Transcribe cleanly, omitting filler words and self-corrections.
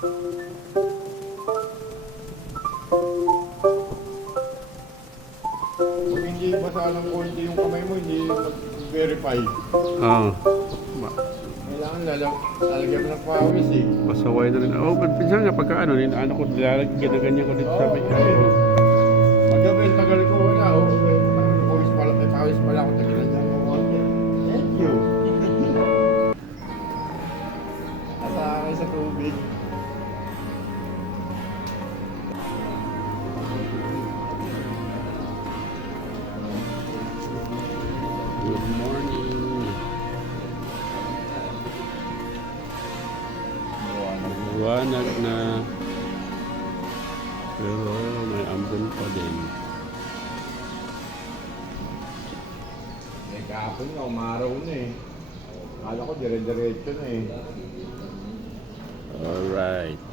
Pag hindi basa ng konti yung kamay mo, hindi mag-verify. Oo. Kailangan lalagyan mo ng pawis eh. Pasaway na rin. Oo, pinsan nga pagka ano ko, nilalagyan na ganyan ko dito sa may Pagkabi, tagal ko na, may pawis pala ako tagilan niya ng water. Thank you. Nasa akin sa tubig. Good morning. Buwanag na. Pero may ambon pa din. Eh, kahapon nga, umaraw na eh. Akala ko dire-diretso na eh. Alright.